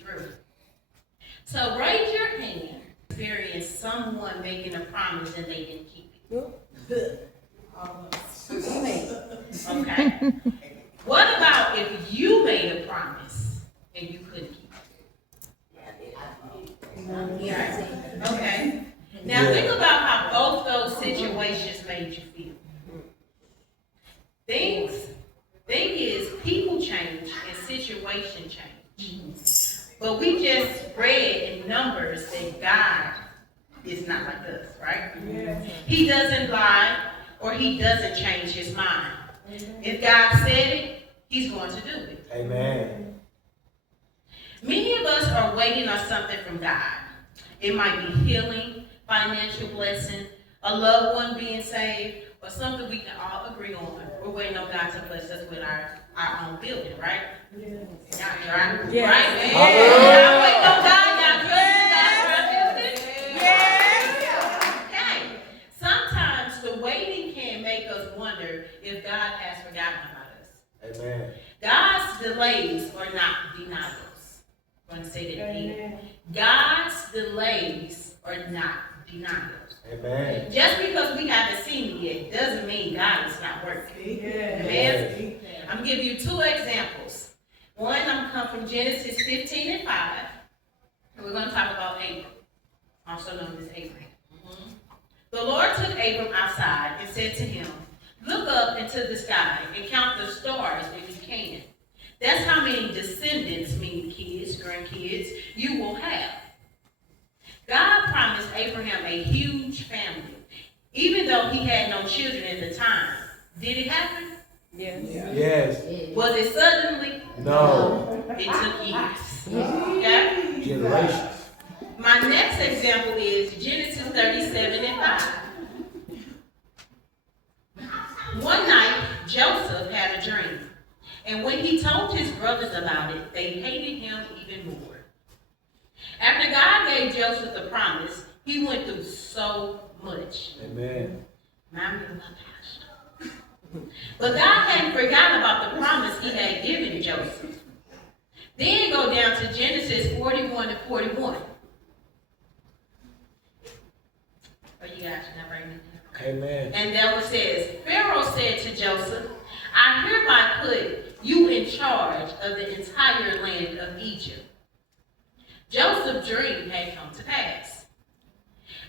through. So raise your hand. Experience someone making a promise and they didn't keep it. Okay. What about if you made a promise and you couldn't keep it? Yeah. Okay. Now think about how both those situations made you feel. Thing is, people change and situation change. But we just read in Numbers that God is not like us, right? Yeah. He doesn't lie or he doesn't change his mind. If God said it, he's going to do it. Amen. Many of us are waiting on something from God. It might be healing, financial blessing, a loved one being saved, or something we can all agree on. We're waiting on God to bless us with our own building, right? Yes. Right? Yes. Right? Yes. Y'all waiting on God, y'all trusting God for our building? Yes. Okay. Sometimes the waiting can make us wonder if God has forgotten about us. Amen. God's delays are not denials. I'm going to say that again. God's delays are not denials. Amen. Just because we haven't seen it yet doesn't mean God is not working. Amen. I'm going to give you two examples. One, I'm come from Genesis 15 and 5. And we're going to talk about Abram, also known as Abraham. The Lord took Abram outside and said to him, "Look up into the sky and count the stars if you can. That's how many descendants, meaning kids, grandkids, you will have." God promised Abraham a huge family, even though he had no children at the time. Did it happen? Yes. Yes. Was it suddenly? No. It took years. Okay? Generations. My next example is Genesis 37 and 5. One night, Joseph had a dream. And when he told his brothers about it, they hated him even more. After God gave Joseph the promise, he went through so much. Amen. Remind me of my pastor. But God hadn't forgotten about the promise he had given Joseph. Then go down to Genesis 41 and 41. Oh, you guys are not writing it down. Amen. And that one says, Pharaoh said to Joseph, "I hereby put you in charge of the entire land of Egypt." Joseph's dream had come to pass.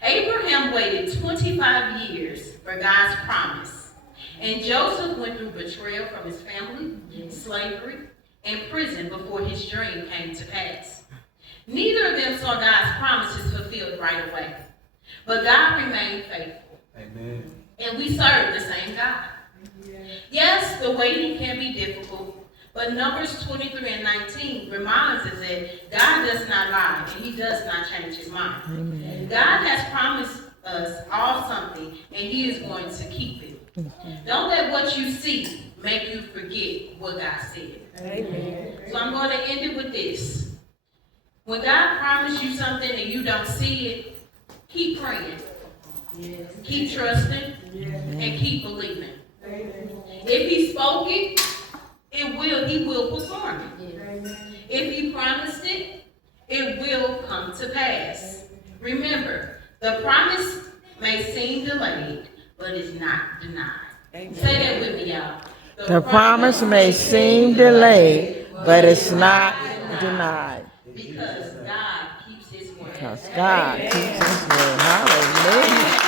Abraham waited 25 years for God's promise, and Joseph went through betrayal from his family, slavery, and prison before his dream came to pass. Neither of them saw God's promises fulfilled right away, but God remained faithful. Amen. And we serve the same God. Yes, the waiting can be difficult, but Numbers 23 and 19 reminds us that God does not lie and he does not change his mind. Amen. God has promised us all something and he is going to keep it. Don't let what you see make you forget what God said. Amen. So I'm going to end it with this. When God promised you something and you don't see it, keep praying. Yes. Keep trusting. Yes. And keep believing. Amen. If he spoke it, he will perform it. Yes. If he promised it, it will come to pass. Remember, the promise may seem delayed, but it's not denied. Amen. Say that with me, y'all. The promise may seem delayed, but it's not denied. Because God keeps his word. Because God keeps his word. Hallelujah.